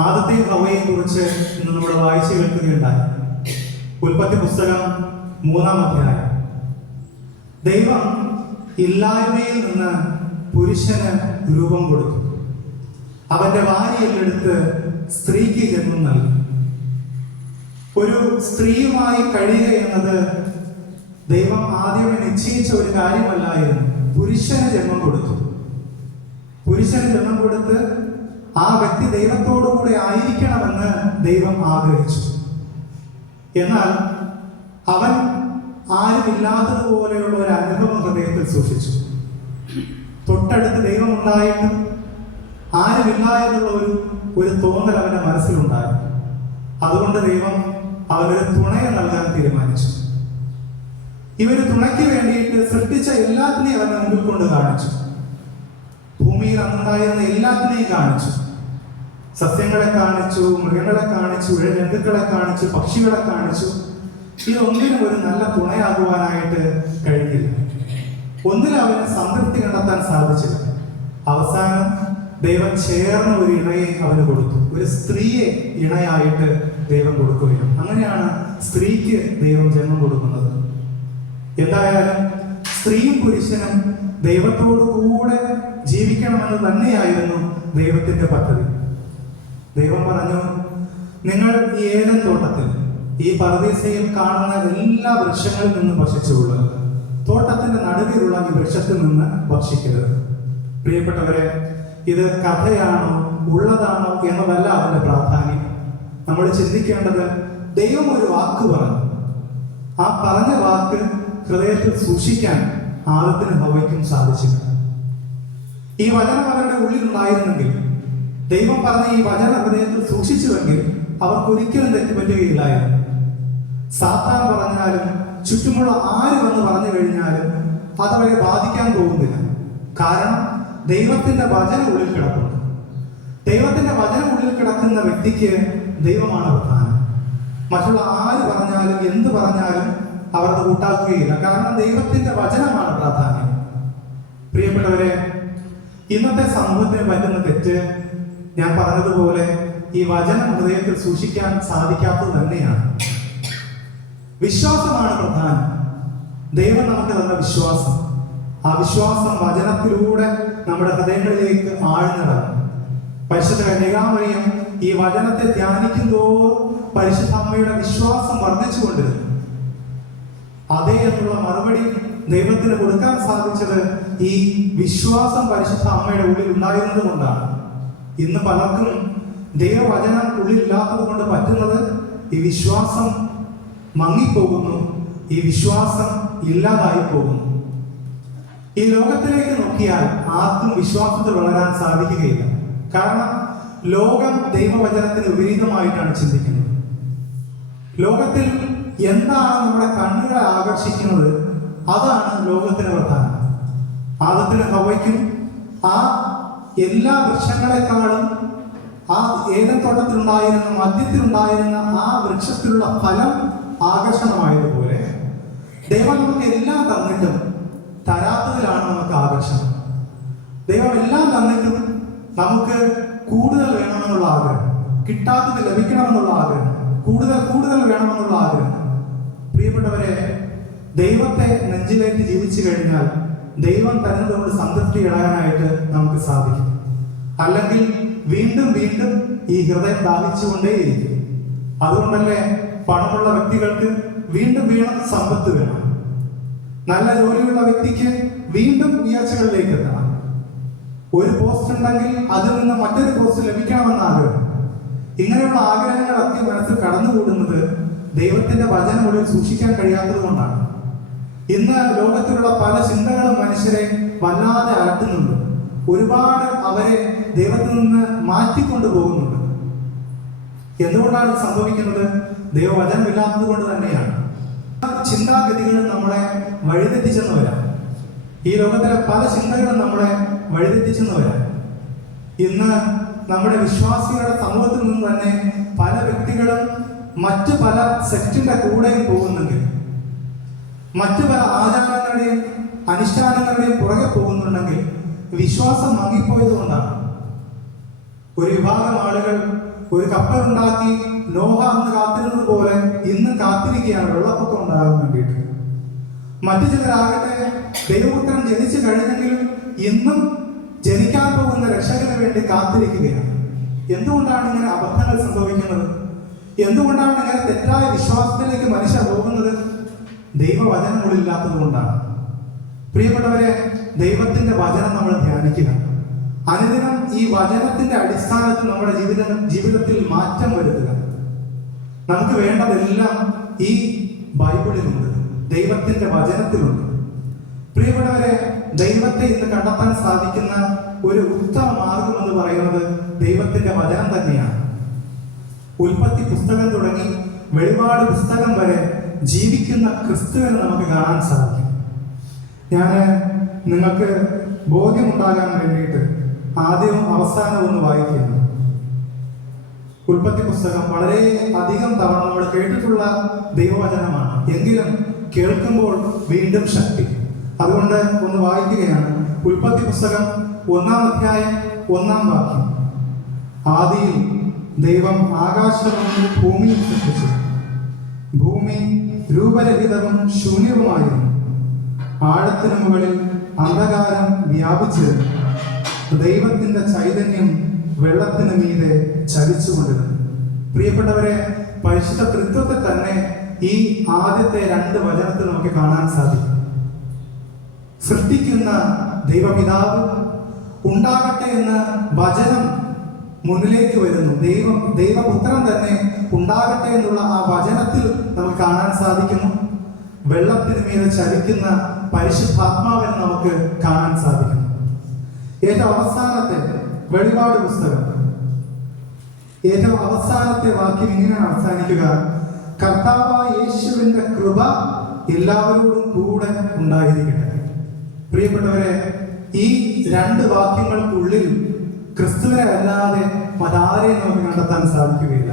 ആദത്തെയും ഹവ്വയെയും കുറിച്ച് ഇന്ന് നമ്മൾ വായിച്ചു കേൾക്കുകയുണ്ടായി. ഉൽപ്പത്തി പുസ്തകം 3-ാം അധ്യായം. ദൈവം ഇല്ലായ്മയിൽ നിന്ന് പുരുഷന് രൂപം കൊടുത്തു. അവന്റെ വാരിയെടുത്ത് സ്ത്രീക്ക് ജന്മം നൽകി. ഒരു സ്ത്രീയുമായി കഴിയുക എന്നത് ദൈവം ആദ്യമേ നിശ്ചയിച്ച ഒരു കാര്യമല്ലായിരുന്നു. പുരുഷന് ജന്മം കൊടുത്തു. പുരുഷന് ജന്മം കൊടുത്ത് ആ വ്യക്തി ദൈവത്തോടുകൂടെ ആയിരിക്കണമെന്ന് ദൈവം ആഗ്രഹിച്ചു. എന്നാൽ അവൻ ആരുമില്ലാത്തതുപോലെയുള്ള ഒരു അനുഭവം ഹൃദയത്തിൽ സൂക്ഷിച്ചു. തൊട്ടടുത്ത് ദൈവം ഉണ്ടായിട്ടും ആരുമില്ല എന്നുള്ള ഒരു തോന്നൽ അവന്റെ മനസ്സിലുണ്ടായി. അതുകൊണ്ട് ദൈവം അവനൊരു തുണയെ നൽകാൻ തീരുമാനിച്ചു. ഇവര് തുണയ്ക്ക് വേണ്ടിയിട്ട് സൃഷ്ടിച്ച എല്ലാത്തിനെയും അവന്റെ മുമ്പിൽ കൊണ്ട് കാണിച്ചു. ഭൂമിയിൽ അന്നുണ്ടായിരുന്ന എല്ലാത്തിനെയും കാണിച്ചു. സസ്യങ്ങളെ കാണിച്ചു, മൃഗങ്ങളെ കാണിച്ചു, ജന്തുക്കളെ കാണിച്ചു, പക്ഷികളെ കാണിച്ചു. ഇതൊന്നിനും ഒരു നല്ല തുണയാകുവാനായിട്ട് കഴിഞ്ഞില്ല. ഒന്നിനും അവന് സംതൃപ്തി കണ്ടെത്താൻ സാധിച്ചില്ല. അവസാനം ദൈവം ചേർന്ന ഒരു ഇണയെ അവന് കൊടുത്തു. ഒരു സ്ത്രീയെ ഇണയായിട്ട് ദൈവം കൊടുക്കുകയാണ്. അങ്ങനെയാണ് സ്ത്രീക്ക് ദൈവം ജന്മം കൊടുക്കുന്നത്. എന്തായാലും സ്ത്രീയും പുരുഷനും ദൈവത്തോടു കൂടെ ജീവിക്കണമെന്ന് തന്നെയായിരുന്നു ദൈവത്തിന്റെ പദ്ധതി. ദൈവം പറഞ്ഞു, നിങ്ങൾ ഈ ഏദൻ തോട്ടത്തിൽ ഈ പർദീസയിൽ കാണുന്ന എല്ലാ വൃക്ഷങ്ങളിൽ നിന്നും ഭക്ഷിച്ചുകൊള്ളുക. തോട്ടത്തിന്റെ നടുവിലുള്ള ഈ വൃക്ഷത്തിൽ നിന്ന് ഭക്ഷിക്കരുത്. പ്രിയപ്പെട്ടവരെ, ഇത് കഥയാണോ ഉള്ളതാണോ എന്നതല്ല അതിന്റെ പ്രാധാന്യം. നമ്മൾ ചിന്തിക്കേണ്ടത്, ദൈവം ഒരു വാക്ക് പറഞ്ഞു. ആ പറഞ്ഞ വാക്ക് ഹൃദയത്തിൽ സൂക്ഷിക്കാൻ ആദത്തിനും ഹവ്വയ്ക്കും സാധിച്ചില്ല. ഈ വചനം അവരുടെ ഉള്ളിൽ ഉണ്ടായിരുന്നെങ്കിൽ, ദൈവം പറഞ്ഞ ഈ വചന ഹൃദയത്തിൽ സൂക്ഷിച്ചുവെങ്കിൽ അവർക്കൊരിക്കലും തെറ്റുപറ്റുകയില്ലായിരുന്നു. സാത്താൻ പറഞ്ഞാലും ചുറ്റുമുള്ള ആര് വന്ന് പറഞ്ഞു കഴിഞ്ഞാലും അതവരെ ബാധിക്കാൻ പോകുന്നില്ല. കാരണം ദൈവത്തിന്റെ വചനം ഉള്ളിൽ കിടക്കുന്നു. ദൈവത്തിന്റെ വചനം ഉള്ളിൽ കിടക്കുന്ന വ്യക്തിക്ക് ദൈവമാണ് പ്രധാനം. മറ്റുള്ള ആര് പറഞ്ഞാലും എന്ത് പറഞ്ഞാലും അവർ അത് കൂട്ടാക്കുകയില്ല. കാരണം ദൈവത്തിന്റെ വചനമാണ് പ്രാധാന്യം. പ്രിയപ്പെട്ടവരെ, ഇന്നത്തെ സമൂഹത്തിന് പറ്റുന്ന തെറ്റ്, ഞാൻ പറഞ്ഞതുപോലെ ഈ വചനം ഹൃദയത്തിൽ സൂക്ഷിക്കാൻ സാധിക്കാത്തത് തന്നെയാണ്. വിശ്വാസമാണ് പ്രധാനം. ദൈവം നമുക്ക് തന്ന വിശ്വാസം, ആ വിശ്വാസം വചനത്തിലൂടെ നമ്മുടെ ഹൃദയങ്ങളിലേക്ക് ആഴ്ന്നിറങ്ങും. പരിശുദ്ധ കന്യകാമറിയം ഈ വചനത്തെ ധ്യാനിക്കുന്തോറും പരിശുദ്ധ അമ്മയുടെ വിശ്വാസം വർദ്ധിച്ചുകൊണ്ടിരുന്നു. അതേ എന്നുള്ള മറുപടി ദൈവത്തിന് കൊടുക്കാൻ സാധിച്ചത് ഈ വിശ്വാസം പരിശുദ്ധ അമ്മയുടെ ഉള്ളിൽ ഉണ്ടായിരുന്നത് കൊണ്ടാണ്. ഇന്ന് പലർക്കും ദൈവവചനം ഉള്ളിലില്ലാത്തത് കൊണ്ട് പറ്റുന്നത് ഈ വിശ്വാസം മങ്ങിപ്പോകുന്നു, ഈ വിശ്വാസം ഇല്ലാതായി പോകുന്നു. ഈ ലോകത്തിലേക്ക് നോക്കിയാൽ ആർക്കും വിശ്വാസത്തിൽ വളരാൻ സാധിക്കുകയില്ല. കാരണം ലോകം ദൈവവചനത്തിന് വിപരീതമായിട്ടാണ് ചിന്തിക്കുന്നത്. ലോകത്തിൽ എന്താണ് നമ്മുടെ കണ്ണുകളെ ആകർഷിക്കുന്നത്, അതാണ് ലോകത്തിന് പ്രധാനം. ആദത്തിനും ഹവ്വയ്ക്കും ആ എല്ലാ വൃക്ഷങ്ങളെക്കാളും ആ ഏദൻ തോട്ടത്തിലുണ്ടായിരുന്ന, മധ്യത്തിലുണ്ടായിരുന്ന ആ വൃക്ഷത്തിലുള്ള ഫലം ആകർഷണമായതുപോലെ ദൈവം നമുക്ക് എല്ലാം തന്നിട്ടും തരാത്തതിലാണ് നമുക്ക് ആകർഷണം. ദൈവം എല്ലാം തന്നിട്ടും നമുക്ക് കൂടുതൽ വേണമെന്നുള്ള ആഗ്രഹം, കിട്ടാത്തത് ലഭിക്കണമെന്നുള്ള ആഗ്രഹം, കൂടുതൽ വേണമെന്നുള്ള ആഗ്രഹം. പ്രിയപ്പെട്ടവരെ, ദൈവത്തെ നെഞ്ചിലേക്ക് ജീവിച്ചു കഴിഞ്ഞാൽ ദൈവം തരുന്നതുകൊണ്ട് സംതൃപ്തി ഇടാനായിട്ട് നമുക്ക് സാധിക്കും. അല്ലെങ്കിൽ വീണ്ടും വീണ്ടും ഈ ഹൃദയം ദാഹിച്ചുകൊണ്ടേയിരിക്കും. അതുകൊണ്ടല്ലേ പണമുള്ള വ്യക്തികൾക്ക് വീണ്ടും സമ്പത്ത് വേണം. നല്ല ജോലിയുള്ള വ്യക്തിക്ക് വീണ്ടും ഉയർച്ചകളിലേക്ക് എത്തണം. ഒരു പോസ്റ്റ് ഉണ്ടെങ്കിൽ അതിൽ നിന്ന് മറ്റൊരു പോസ്റ്റ് ലഭിക്കണമെന്ന ആഗ്രഹം. ഇങ്ങനെയുള്ള ആഗ്രഹങ്ങളൊക്കെ മനസ്സിൽ കടന്നുകൂടുന്നത് ദൈവത്തിന്റെ വചനം ഉള്ളിൽ സൂക്ഷിക്കാൻ കഴിയാത്തത് കൊണ്ടാണ്. ഇന്ന് ലോകത്തിലുള്ള പല ചിന്തകളും മനുഷ്യരെ വല്ലാതെ അലട്ടുന്നുണ്ട്. ഒരുപാട് അവരെ ദൈവത്തിൽ നിന്ന് മാറ്റിക്കൊണ്ടു പോകുന്നുണ്ട്. എന്തുകൊണ്ടാണ് ഇത് സംഭവിക്കുന്നത്? ദൈവവചനമില്ലാത്തത് കൊണ്ട് തന്നെയാണ്. ചിന്താഗതികൾ നമ്മളെ വഴിതെറ്റിച്ചെന്ന് വരാം. ഈ ലോകത്തിലെ പല ചിന്തകളും നമ്മളെ വഴിതെറ്റിച്ചെന്ന് വരാം. ഇന്ന് നമ്മുടെ വിശ്വാസികളുടെ സമൂഹത്തിൽ നിന്ന് തന്നെ പല വ്യക്തികളും മറ്റു പല സെക്റ്റിന്റെ കൂടെയും പോകുന്നെങ്കിൽ, മറ്റു പല ആചാരങ്ങളുടെയും അനുഷ്ഠാനങ്ങളുടെയും പുറകെ പോകുന്നുണ്ടെങ്കിൽ വിശ്വാസം മങ്ങിപ്പോയത് കൊണ്ടാണ്. ഒരു വിഭാഗം ആളുകൾ ഒരു കപ്പലുണ്ടാക്കി നോഹ അന്ന് കാത്തിരുന്നത് പോലെ ഇന്നും കാത്തിരിക്കുകയാണ് വെള്ളപ്പൊക്കം ഉണ്ടാകാൻ വേണ്ടിയിട്ട്. മറ്റു ചിലരാകട്ടെ ദൈവപുത്രൻ ജനിച്ചു കഴിഞ്ഞെങ്കിലും ഇന്നും ജനിക്കാൻ പോകുന്ന രക്ഷകന് വേണ്ടി കാത്തിരിക്കുകയാണ്. എന്തുകൊണ്ടാണ് ഇങ്ങനെ അബദ്ധങ്ങൾ സംഭവിക്കുന്നത്? എന്തുകൊണ്ടാണ് ഇങ്ങനെ തെറ്റായ വിശ്വാസത്തിലേക്ക് മനുഷ്യർ പോകുന്നത്? ദൈവവചനങ്ങളില്ലാത്തത് കൊണ്ടാണ്. പ്രിയപ്പെട്ടവരെ, ദൈവത്തിന്റെ വചനം നമ്മൾ ധ്യാനിക്കുക. അനുദിനം ഈ വചനത്തിന്റെ അടിസ്ഥാനത്തിൽ നമ്മുടെ ജീവിതത്തിൽ മാറ്റം വരുത്തുക. നമുക്ക് വേണ്ടതെല്ലാം ഈ ബൈബിളിലുണ്ട്, ദൈവത്തിന്റെ വചനത്തിലുണ്ട്. പ്രിയപ്പെട്ടവരെ, ദൈവത്തെ ഇന്ന് കണ്ടെത്താൻ സാധിക്കുന്ന ഒരു ഉത്തമ മാർഗം എന്ന് പറയുന്നത് ദൈവത്തിന്റെ വചനം തന്നെയാണ്. ഉൽപ്പത്തി പുസ്തകം തുടങ്ങി വെളിപാട് പുസ്തകം വരെ ജീവിക്കുന്ന ക്രിസ്തുവിനെ നമുക്ക് കാണാൻ സാധിക്കും. ഞാൻ നിങ്ങൾക്ക് ബോധ്യമുണ്ടാകാൻ വേണ്ടിയിട്ട് ആദ്യവും അവസാനവും ഒന്ന് വായിക്കുകയാണ്. ഉൽപ്പത്തി പുസ്തകം വളരെ അധികം തവണ നമ്മൾ കേട്ടിട്ടുള്ള ദൈവവചനമാണ്, എങ്കിലും കേൾക്കുമ്പോൾ വീണ്ടും ശക്തി. അതുകൊണ്ട് ഒന്ന് വായിക്കുകയാണ്. ഉൽപ്പത്തി പുസ്തകം 1-ാം അധ്യായം 1-ാം വാക്യം. ആദിയിൽ ദൈവം ആകാശവും ഭൂമിയും സൃഷ്ടിച്ചു. ഭൂമി രൂപരഹിതവും ശൂന്യവുമായിരുന്നു. ആഴത്തിനു മുകളിൽ അന്ധകാരം വ്യാപിച്ചിരുന്നു. ദൈവത്തിന്റെ ചൈതന്യം വെള്ളത്തിന് മീതെ ചലിച്ചുകൊണ്ടിരുന്നു. പ്രിയപ്പെട്ടവരെ, പരിശുദ്ധ തൃത്വത്തെ തന്നെ ഈ ആദ്യത്തെ 2 വചനത്തിൽ നമുക്ക് കാണാൻ സാധിക്കും. സൃഷ്ടിക്കുന്ന ദൈവപിതാവ് ഉണ്ടാകട്ടെ എന്ന വചനം മുന്നിലേക്ക് വരുന്നു. ദൈവപുത്രൻ തന്നെ ഉണ്ടാകട്ടെ എന്നുള്ള ആ വചനത്തിൽ നമുക്ക് കാണാൻ സാധിക്കുന്നു. വെള്ളത്തിന് മീതെ ചലിക്കുന്ന പരിശുദ്ധാത്മാവിനെ നമുക്ക് കാണാൻ സാധിക്കുന്നു. ഏറ്റവും അവസാനത്തെ വെളിപാട് പുസ്തകം ഏറ്റവും അവസാനത്തെ വാക്യം ഇങ്ങനെയാണ് അവസാനിക്കുക: കർത്താവായ യേശുവിന്റെ കൃപ എല്ലാവരോടും കൂടെ ഉണ്ടായിരിക്കട്ടെ. പ്രിയപ്പെട്ടവരെ, ഈ 2 വാക്യങ്ങൾക്കുള്ളിൽ ക്രിസ്തുവിനെ അല്ലാതെ മറ്റാരെയും നമുക്ക് കണ്ടെത്താൻ സാധിക്കുകയില്ല.